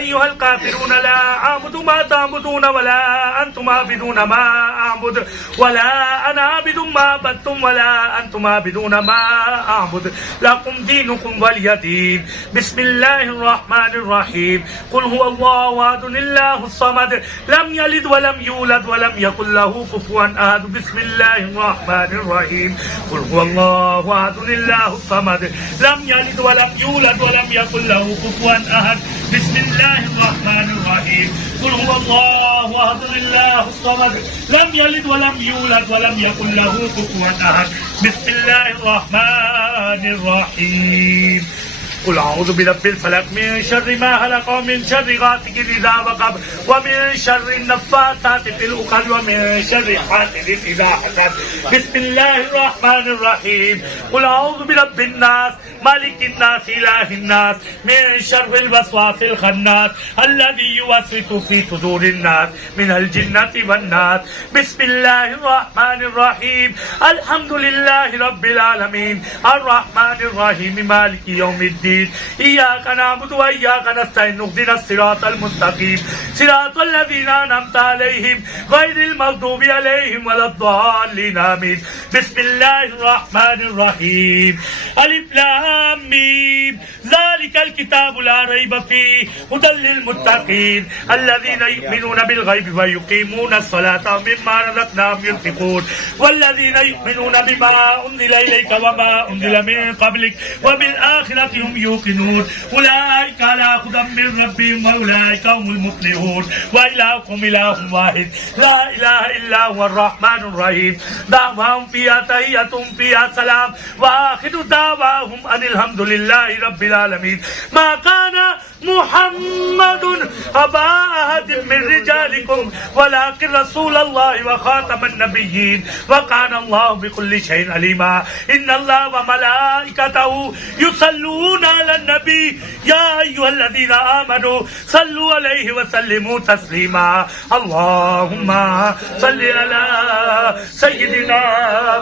أيها الكافرون لا أعبد ما تعبدون ولا أنتم عابدون ما أعبد ولا أنا عابد ما عبدتم ولا أنتم عابدون ما أعبد لكم دينكم ولي دين. بسم الله الرحمن الرحيم. قل هو الله أحد الله الصمد لم يلد ولم يولد ولم يكن له كفوا أحد. بسم الله الرحمن الرحيم. قل هو الله أحد الله الصمد لم يلد ولم يولد ولم يكن له كفوا أحد. بسم الله الرحمن الرحيم. قل هو الله أحد الله الصمد لم يلد ولم يولد ولم يكن له كفوا أحد. بسم الله الرحمن الرحيم. قل أعوذ برب الفلق من شر ما خلق ومن شر غاسق إذا وقب ومن شر النفاثات في العقد ومن شر حاسد إذا حسد. بسم الله الرحمن الرحيم. قل أعوذ برب الناس مالك الناس إله الناس من شر الوسواس الخناس الذي يوسوس في صدور الناس من الجنة والناس. بسم الله الرحمن الرحيم. الحمد لله رب العالمين الرحمن الرحيم مالك يوم الدين. إياك نعبد وإياك نستعين اهدنا الصراط المستقيم صراط الذين أنعمت عليهم غير المغضوب عليهم ولا الضالين آمين. بسم الله الرحمن الرحيم. ألف لام ميم ذلك الكتاب لا ريب فيه هدى للمتقين الذين يؤمنون بالغيب ويقيمون الصلاة ومما رزقناهم ينفقون والذين يؤمنون بما أنزل إليك وما أنزل من قبلك وبالآخرة هم يوقنون أولئك على هدى من ربهم وأولئك هم المفلحون. وإلهكم إله واحد لا إله إلا هو الرحمن الرحيم. دعواهم فيها تحية فيها سلام وآخر دعواهم أن الحمد لله رب العالمين. ما كان محمد أبا أحد من رجالكم ولكن رسول الله وخاتم النبيين وكان الله بكل شيء عليما. إن الله وملائكته يصلون على النبي يا أيها الذين آمنوا صلوا عليه وسلموا تسليما. اللهم صل على سيدنا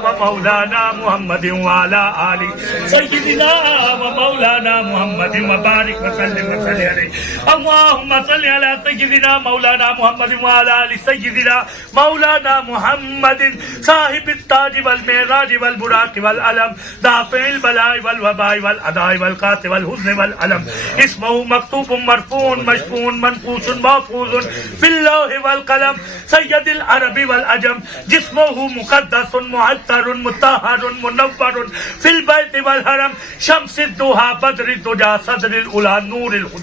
ومولانا محمد وعلى آله سيدنا ومولانا محمد وبارك وسلم عليه. اللهم صل على سيدنا مولانا محمد وعلى آل سيدنا مولانا محمد صاحب التاج والمعراج والبراق والعلم دافع البلاء والوباء والأداء والقات والحزن والألم. اسمه مكتوب مرفوع مشفوع منفوس محفوظ في اللوح والقلم سيد العرب والعجم. جسمه مقدس معطر مطهر منور في البيت والحرم. شمس الضحى بدر الدجى صدر الأولى نور الهدى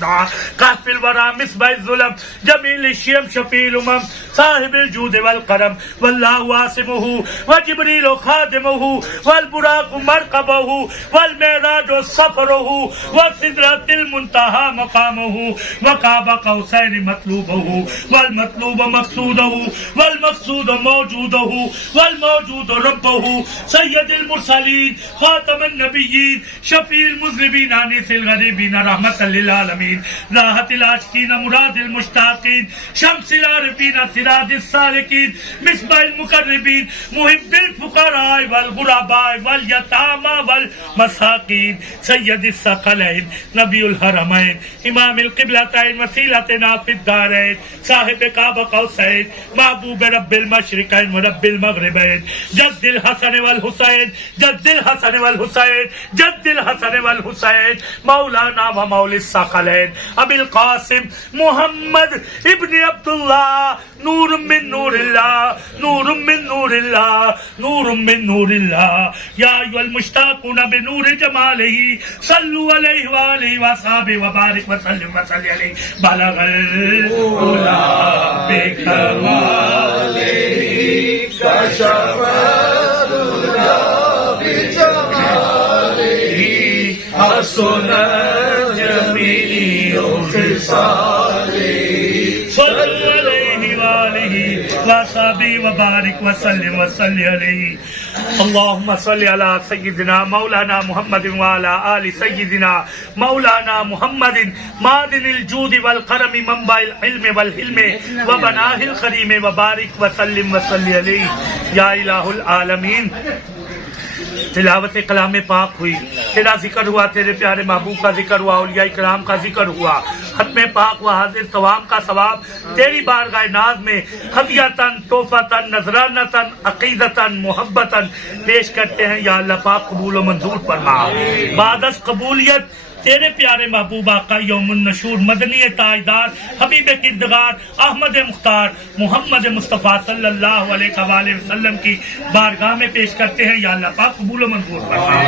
كهف الورى مصباح الظلم جميل الشيم شفيع الأمم صاحب الجود والكرم. والله واسمه وجبريل خادمه والبراق مركبه والمعراج سفره والسدرة المنتهى مقامه وقاب قوسين مطلوبه والمطلوب مقصوده والمقصود موجوده والموجود ربه. سيد المرسلين خاتم النبيين شفيع المذنبين أنيس الغريبين رحمة للعالمين راحة العاشقين مراد المشتاقين شمس العارفين سراج السالكين مصباح المقربين محب الفقراء والغرباء واليتامى والمساكين. سيد الثقلين نبي الحرمين إمام القبلتين وسيلتنا في الدارين صاحب قاب قوسين محبوب رب المشرقين ورب المغربين. جد الحسن والحسين جد الحسن والحسين جد الحسن والحسين مولانا ومولى الثقلين أبي القاسم محمد ابن عبد الله نور من نور الله نور من نور الله نور من نور الله. يا أيها المشتاقون بنور جماله صلوا عليه وآله وصحبه وبارك وسلم وصل عليه. بلغ الأولى بكماله كشف الدجى بجماله حسن جميع خصاله. صلوا عليه وآله وصحبه وبارك وسلم وصل عليه. اللهم صل على سيدنا مولانا محمد وعلى آل سيدنا مولانا محمد معدن الجود والكرم منبع العلم والحلم وبناه الكريم وبارك وسلم وصل عليه. يا إله العالمين تلاوت کلام پاک ہوئی، تیرا ذکر ہوا، تیرے پیارے محبوب کا ذکر ہوا، اولیاء کرام کا ذکر ہوا، ختم پاک و حاضر ثواب کا ثواب تیری بارگاہ ناز میں ہدیتاً تحفتاً نذرانتاً عقیدتاً محبتاً پیش کرتے ہیں۔ یا اللہ پاک قبول و منظور فرما۔ بعد از قبولیت تیرے پیارے محبوب آقا یوم النشور مدنی تاجدار حبیب کردگار احمد مختار محمد مصطفیٰ صلی اللہ علیہ وآلہ وسلم کی بارگاہ میں پیش کرتے ہیں۔ یا اللہ پاک قبول و منظور فرما۔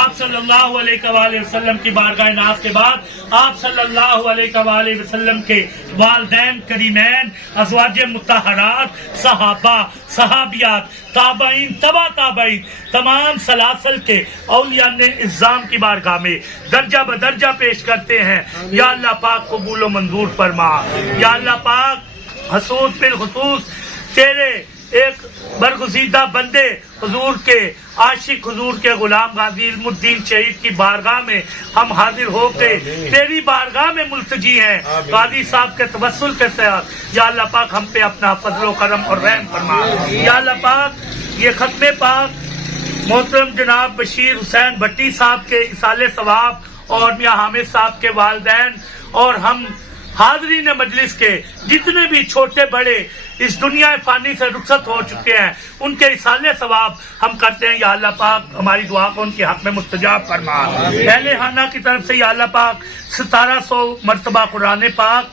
آپ صلی اللہ علیہ وآلہ وسلم کی بارگاہ ناز کے بعد آپ صلی اللہ علیہ وآلہ وسلم کے والدین کریمین، ازواج مطہرات، صحابہ، صحابیات، تابعین، تبع تابعین، تمام سلاسل کے اولیاء نے اعظام کی بارگاہ میں درجہ بدرجہ پیش کرتے ہیں۔ یا اللہ پاک قبول و منظور فرما۔ یا اللہ پاک خصوص بالخصوص تیرے ایک برگزیدہ بندے حضور کے عاشق، حضور کے غلام غازی علم الدین شہید کی بارگاہ میں ہم حاضر ہو کے تیری بارگاہ میں ملتجی ہیں غازی صاحب کے توسل کے ساتھ۔ یا اللہ پاک ہم پہ اپنا فضل و کرم اور رحم فرما۔ یا اللہ پاک یہ ختم پاک محترم جناب بشیر حسین بھٹی صاحب کے اصال ثواب اور میاں حامد صاحب کے والدین اور ہم حاضرین مجلس کے جتنے بھی چھوٹے بڑے اس دنیا فانی سے رخصت ہو چکے ہیں ان کے اصال ثواب ہم کرتے ہیں۔ یا اللہ پاک ہماری دعا کو ان کے حق میں مستجاب فرما۔ اہل خانہ کی طرف سے یا اللہ پاک 1700 مرتبہ قرآن پاک،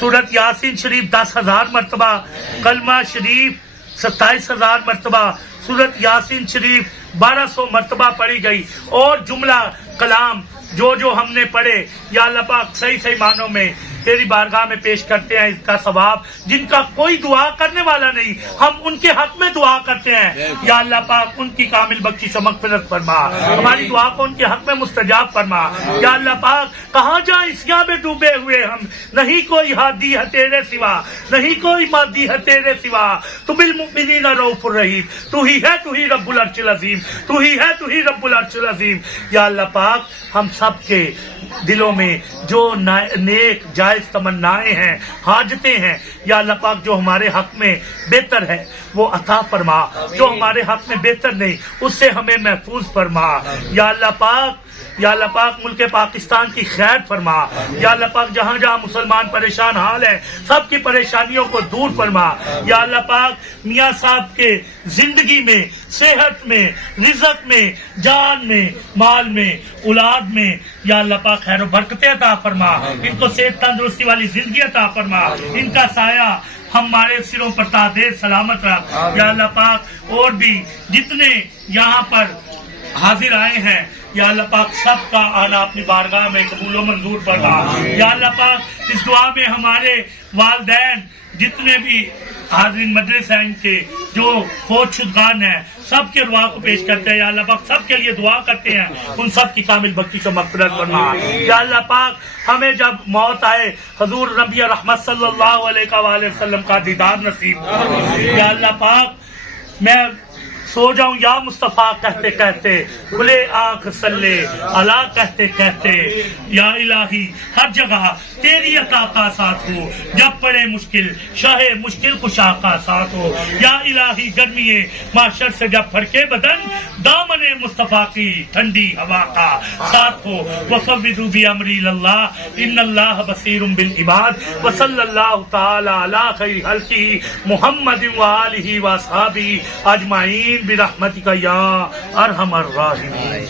سورت یاسین شریف 10,000 مرتبہ، کلمہ شریف 27,000 مرتبہ، سورت یاسین شریف 1200 مرتبہ پڑھی گئی اور جملہ کلام جو ہم نے پڑھے یا اللہ پاک صحیح معنوں میں تیری بارگاہ میں پیش کرتے ہیں اس کا ثواب۔ جن کا کوئی دعا کرنے والا نہیں ہم ان کے حق میں دعا کرتے ہیں۔ یا اللہ پاک ان کی کامل بخشش و مغفرت فرما، ہماری دعا کو ان کے حق میں مستجاب فرما۔ یا اللہ پاک کہاں جائیں اسیاں میں ڈوبے ہوئے ہم، نہیں کوئی ہادی ہے تیرے سوا، نہیں کوئی مادی ہے تیرے سوا، تو بالمؤمنین رؤوف الرحیم، تو ہی رب العرش العظیم، تو ہی رب العرش العظیم۔ یا اللہ پاک ہم سب کے دلوں میں جو نیک جائز تمنائیں ہیں، حاجتیں ہیں، یا اللہ پاک جو ہمارے حق میں بہتر ہے وہ عطا فرما، جو ہمارے حق میں بہتر نہیں اس سے ہمیں محفوظ فرما۔ یا اللہ پاک ملک پاکستان کی خیر فرما۔ یا اللہ پاک جہاں جہاں مسلمان پریشان حال ہیں سب کی پریشانیوں کو دور فرما۔ یا اللہ پاک میاں صاحب کے زندگی میں، صحت میں، رزق میں، جان میں، مال میں، اولاد میں یا اللہ پاک خیر و برکت عطا فرما، ان کو صحت تندرستی والی زندگی عطا فرما، ان کا سایہ ہمارے سروں پر تا دے سلامت رکھ۔ یا اللہ پاک اور بھی جتنے یہاں پر حاضر آئے ہیں یا اللہ پاک سب کا آنا اپنی بارگاہ میں قبول و منظور فرما۔ یا اللہ پاک اس دعا میں ہمارے والدین جتنے بھی حاضرین مجلس ہیں ان کے جو فوت شدگان ہیں سب کے دعا کو پیش کرتے ہیں۔ یا اللہ پاک سب کے لیے دعا کرتے ہیں، ان سب کی کامل بخشش و مغفرت فرما۔ یا اللہ پاک ہمیں جب موت آئے حضور نبی رحمت صلی اللہ علیہ وآلہ وسلم کا دیدار نصیب ہو۔ یا اللہ پاک میں سو جاؤں یا مصطفیٰ کہتے کہتے، کھلے آنکھ صلی اللہ کہتے کہتے، یا الہی ہر جگہ تیری عطا کا ساتھ ہو، جب پڑے مشکل شاہ مشکل کشا کا ساتھ ہو۔ یا الہی گرمی معاشر سے جب پھڑکے بدن، دامن مصطفیٰ کی ٹھنڈی ہوا کا ساتھ ہو۔ وفوضوا بامری اللہ ان اللہ بصیر بالعباد، وصلی اللہ تعالی علی خیر خلقہ محمد وآلہ واصحابہ اجمعین برحمتک یا ارحم الراحمین۔